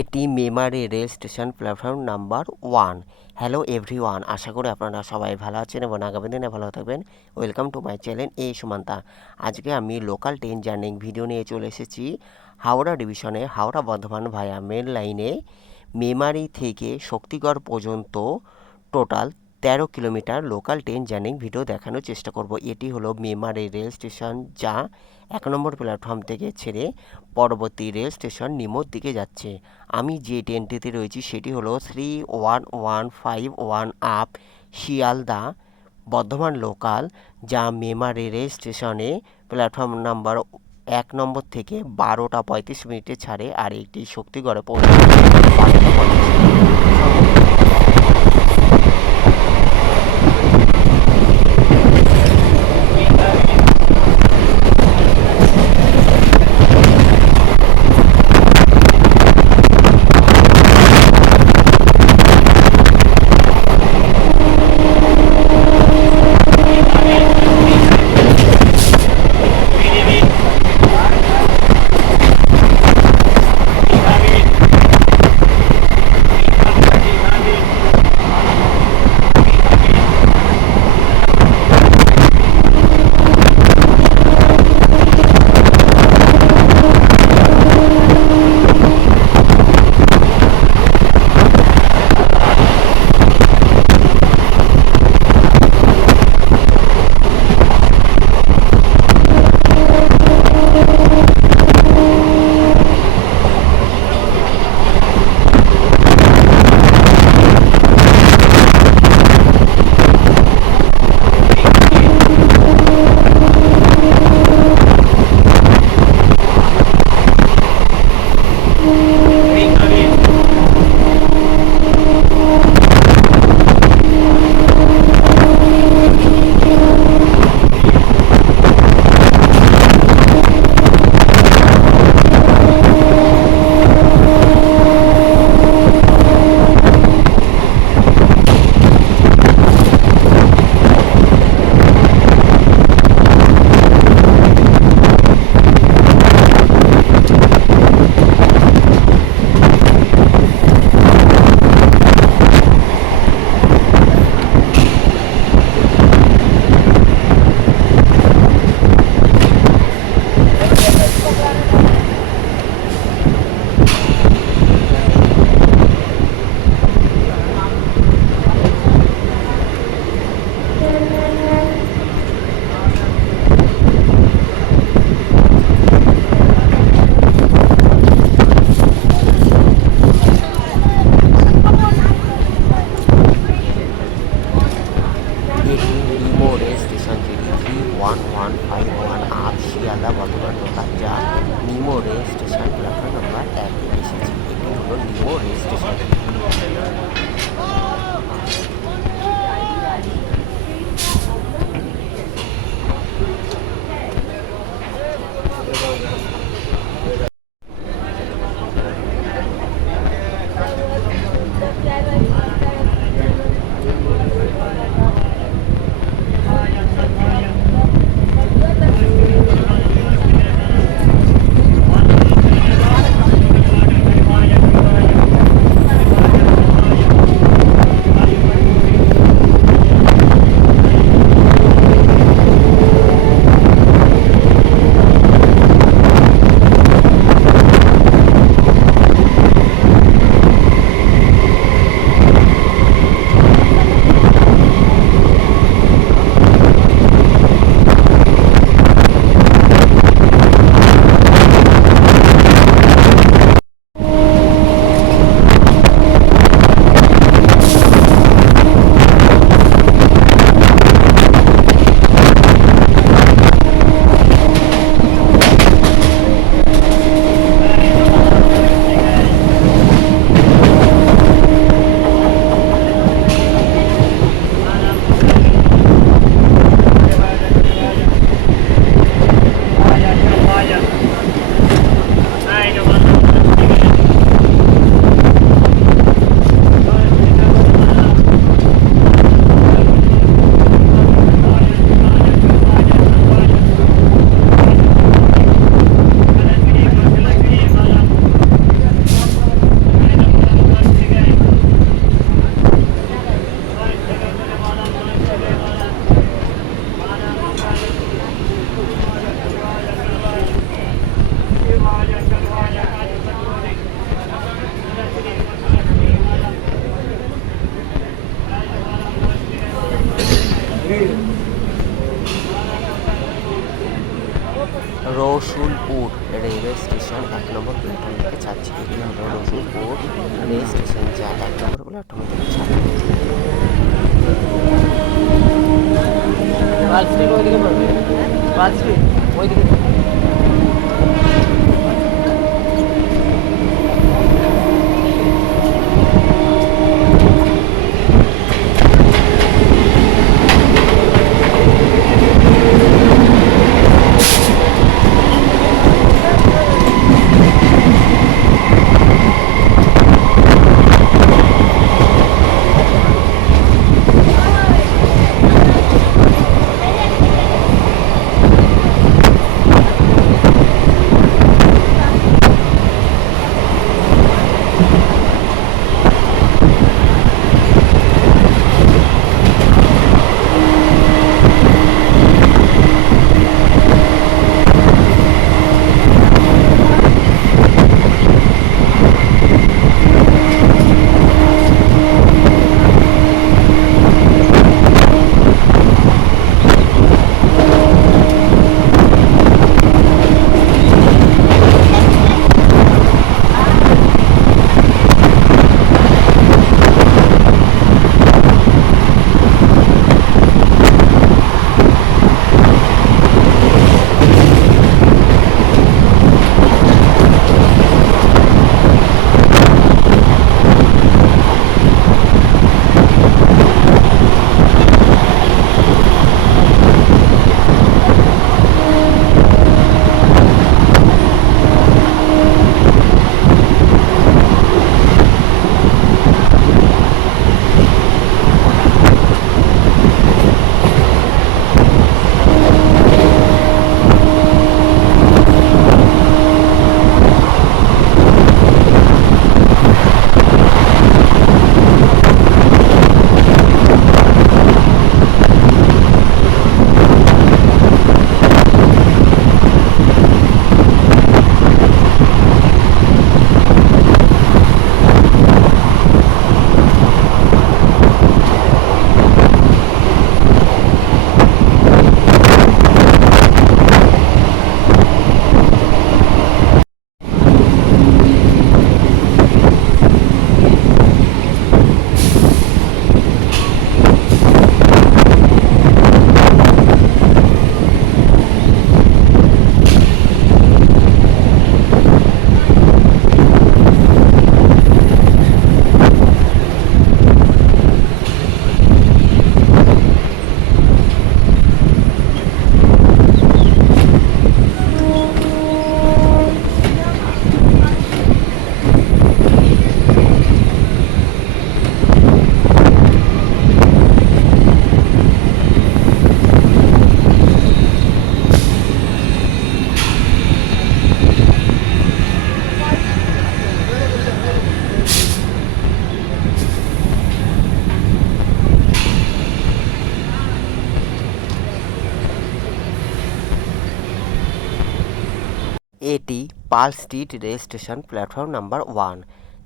এটি Memari rail station platform number 1। Hello everyone, আশা করি আপনারা সবাই ভালো আছেন এবং আগামী দিনে ভালো থাকবেন। Welcome to my channel Sumanta. আজকে আমি লোকাল ট্রেন জার্নি ভিডিও নিয়ে চলে এসেছি হাওড়া ডিভিশনে হাওড়া বর্ধমান ভায়া মেন লাইনে মেমারি থেকে শক্তিগড় পর্যন্ত total 13 kilometre local train journey video দেখানোর চেষ্টা করব। এটি হলো মেমারি রেল স্টেশন, যা 1 নম্বর প্ল্যাটফর্ম থেকে ছেড়ে পরবর্তী রেল স্টেশন নিমোর দিকে যাচ্ছে। আমি যে ট্রেনটিতে রয়েছি সেটি হলো 31151 আপ শিয়ালদা বর্ধমান লোকাল, যা মেমারি রেল স্টেশনে প্ল্যাটফর্ম নাম্বার 1 নম্বর থেকে 12টা 35 মিনিটে ছাড়ে, আর একটি শক্তিগড়ে পৌঁছায় 12টা 1151 আপ শিয়ালদা বর্ধমান লোকাল, যা Nimo rail station platform number 1-এ এসেছে। এটি হলো Nimo rail station. Rasulpur railway station 1 নম্বর প্ল্যাটফর্ম থেকে ছাড়ছে। এটি হলো রসুলপুর রেল স্টেশন, যা 1 নম্বর প্ল্যাটফর্ম থেকে ছাড়ছে। পার্ক স্ট্রিট ওইদিকে পড়বে, পার্ক স্ট্রিট ওইদিকে। এটি pearl street rail station, platform number 1,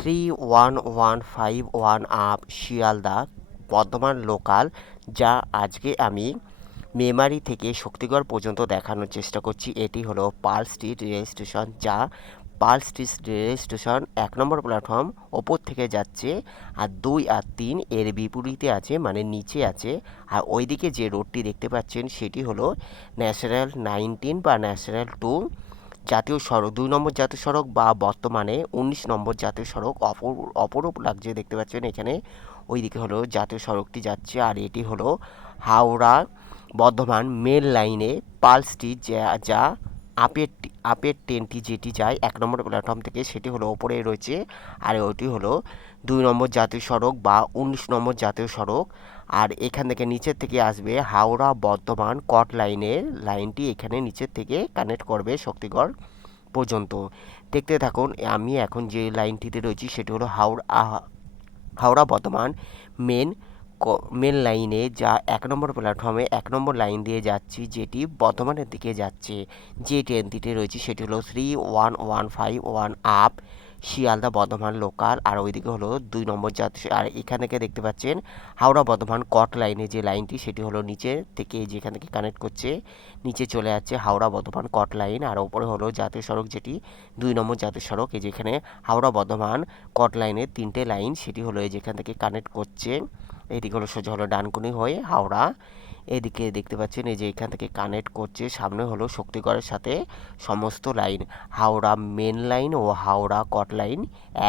31151 up Sealdah Bardhaman local, যা আজকে আমি মেমারি থেকে শক্তিগড় পর্যন্ত দেখানোর চেষ্টা করছি। এটি হলো পার্ল স্ট্রিট রেল স্টেশন, যা পার্ল স্ট্রিট রেল স্টেশন 1 নম্বর প্ল্যাটফর্ম ওপর থেকে যাচ্ছে, আর 2 আর 3 এর বিপরীতে আছে, মানে নিচে আছে। আর ওইদিকে যে রোডটি দেখতে পাচ্ছেন সেটি হলো ন্যাশনাল 19 বা ন্যাশনাল 2 জাতীয় সড়ক, 2 নম্বর জাতীয় সড়ক, বা বর্তমানে 19 নম্বর জাতীয় সড়ক। অপরূপ লাগছে দেখতে পাচ্ছেন এখানে। ওইদিকে হলো জাতীয় সড়কটি যাচ্ছে, আর এটি হলো হাওড়া বর্ধমান মেল লাইনে পার্ল স্ট্রিট, যা আপের ট্রেনটি যেটি যায় 1 নম্বর প্ল্যাটফর্ম থেকে, সেটি হলো ওপরে রয়েছে। আর ওইটি হলো 2 নম্বর জাতীয় সড়ক বা 19 নম্বর জাতীয় সড়ক। আর এখান থেকে নিচের থেকে আসবে হাওড়া বর্ধমান কট লাইনের লাইনটি, এখানে নিচের থেকে কানেক্ট করবে শক্তিগড় পর্যন্ত। দেখতে থাকুন। আমি এখন যে লাইনটিতে রয়েছি সেটি হলো হাওড়া বর্ধমান মেন লাইনে, যা 1 নম্বর প্ল্যাটফর্মে 1 নম্বর লাইন দিয়ে যাচ্ছি, যেটি বর্ধমানের দিকে যাচ্ছে। যে ট্রেনটিতে রয়েছে সেটি হলো 31151 আপ শিয়ালদা বর্ধমান লোকাল, আর ওইদিকে হলো 2 নম্বর জাতীয়। আর এখান থেকে দেখতে পাচ্ছেন হাওড়া বর্ধমান কট লাইনে যে লাইনটি সেটি হলো নিচে থেকে যেখান থেকে কানেক্ট করছে নিচে চলে যাচ্ছে হাওড়া বর্ধমান কট লাইন, আর ওপরে হলো জাতীয় সড়ক যেটি 2 নম্বর জাতীয় সড়ক। এই যেখানে হাওড়া বর্ধমান কট লাইনের 3টে লাইন সেটি হলো এই যেখান থেকে কানেক্ট করছে। এইদিকে হলো সোজা হলো ডানকুনি হয়ে হাওড়া। এদিকে দেখতে পাচ্ছেন এই যে এখান থেকে কানেক্ট করছে, সামনে হলো শক্তিগড়ের সাথে সমস্ত লাইন হাওড়া মেন লাইন ও হাওড়া কট লাইন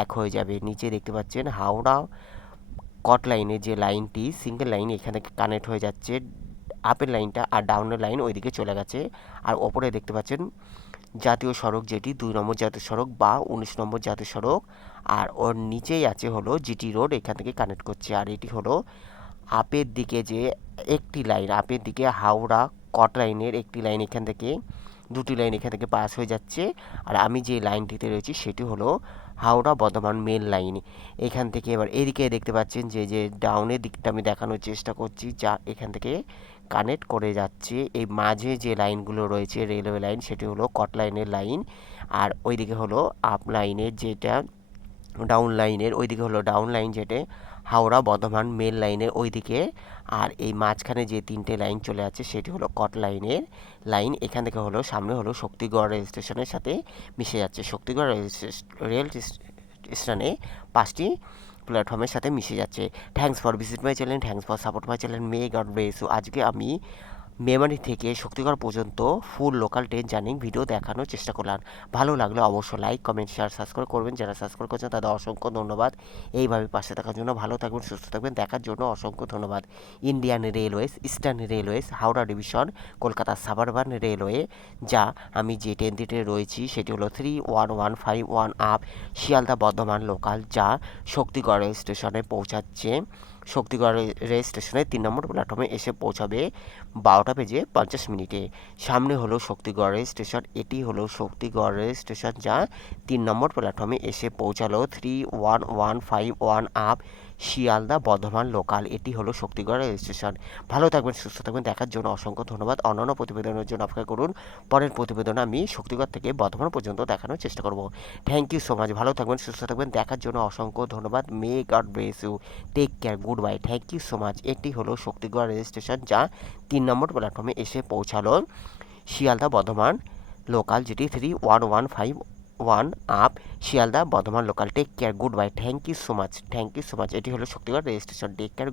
এক হয়ে যাবে। নিচে দেখতে পাচ্ছেন হাওড়া কট লাইনে যে লাইনটি সিঙ্গেল লাইন এখান থেকে কানেক্ট হয়ে যাচ্ছে, আপের লাইনটা আর ডাউনের লাইন ওইদিকে চলে গেছে। আর ওপরে দেখতে পাচ্ছেন জাতীয় সড়ক যেটি 2 নম্বর জাতীয় সড়ক বা 19 নম্বর জাতীয় সড়ক, আর ওর নিচেই আছে হলো জিটি রোড, এখান থেকে কানেক্ট করছে। আর এটি হলো আপের দিকে যে একটি লাইন, আপের দিকে হাওড়া কট লাইনের একটি লাইন এখান থেকে, দুটি লাইন এখান থেকে পাস হয়ে যাচ্ছে। আর আমি যে লাইনটিতে রয়েছি সেটি হলো হাওড়া বর্ধমান মেন লাইন। এখান থেকে এবার এদিকে দেখতে পাচ্ছেন যে যে ডাউনের দিকটা আমি দেখানোর চেষ্টা করছি, যা এখান থেকে কানেক্ট করে যাচ্ছে। এই মাঝে যে লাইনগুলো রয়েছে রেলওয়ে লাইন সেটি হলো কট লাইনের লাইন, আর ওইদিকে হলো আপ লাইনের যেটা ডাউন লাইনের, ওইদিকে হলো ডাউন লাইন যেটা হাওড়া বর্ধমান মেল লাইনের ওইদিকে। আর এই মাঝখানে যে 3টে লাইন চলে আছে সেটি হলো কট লাইনের লাইন। এখান থেকে হলো সামনে হলো শক্তিগড় রেল স্টেশনের সাথে মিশে যাচ্ছে। শক্তিগড় রেল স্টেশনে 5টি প্ল্যাটফর্মের সাথে মিশে যাচ্ছে। Thanks for visit my channel, thanks for support my channel, may God bless you. আজকে আমি মেমারি থেকে শক্তিগড় পর্যন্ত full local train journey video দেখানোর চেষ্টা করলাম। ভালো লাগলে অবশ্যই লাইক কমেন্ট শেয়ার সাবস্ক্রাইব করবেন। যারা সাবস্ক্রাইব করছেন তাদের অসংখ্য ধন্যবাদ। এইভাবে পাশে থাকার জন্য, ভালো থাকবেন, সুস্থ থাকবেন, দেখার জন্য অসংখ্য ধন্যবাদ। Indian railways, eastern railways, Howrah division, Kolkata suburban railway, যা আমি যে ট্রেনটিতে রয়েছি সেটি হলো 31151 আপ শিয়ালদা বর্ধমান লোকাল, যা শক্তিগড় রেল স্টেশনে পৌঁছাচ্ছে। শক্তিগড় রেল স্টেশনে 3 নম্বর প্ল্যাটফর্মে এসে পৌঁছাবে 12:50 সামনে হলো শক্তিগড় রেল স্টেশন। এটি হলো শক্তিগড় রেল স্টেশন, যা 3 নম্বর প্ল্যাটফর্মে এসে পৌঁছালো 31151 আপ শিয়ালদা বর্ধমান লোকাল। এটি হলো শক্তিগড় রেল স্টেশন। ভালো থাকবেন, সুস্থ থাকবেন, দেখার জন্য অসংখ্য ধন্যবাদ। অন্যান্য প্রতিবেদনের জন্য অপেক্ষা করুন। পরের প্রতিবেদনে আমি শক্তিগড় থেকে বর্ধমান পর্যন্ত দেখানোর চেষ্টা করব। Thank you so much. ভালো থাকবেন, সুস্থ থাকবেন, দেখার জন্য অসংখ্য ধন্যবাদ। May God bless you, take care, good bye, thank you so much. এটি হলো শক্তিগড় রেল স্টেশন, যা 3 নম্বর প্ল্যাটফর্মে এসে পৌঁছালো শিয়ালদা বর্ধমান লোকাল, যেটি 31151 up Sealdah Bardhaman local. Take care, good bye, thank you so much, thank you so much. এটি হলো Shaktigarh rail station. Take care.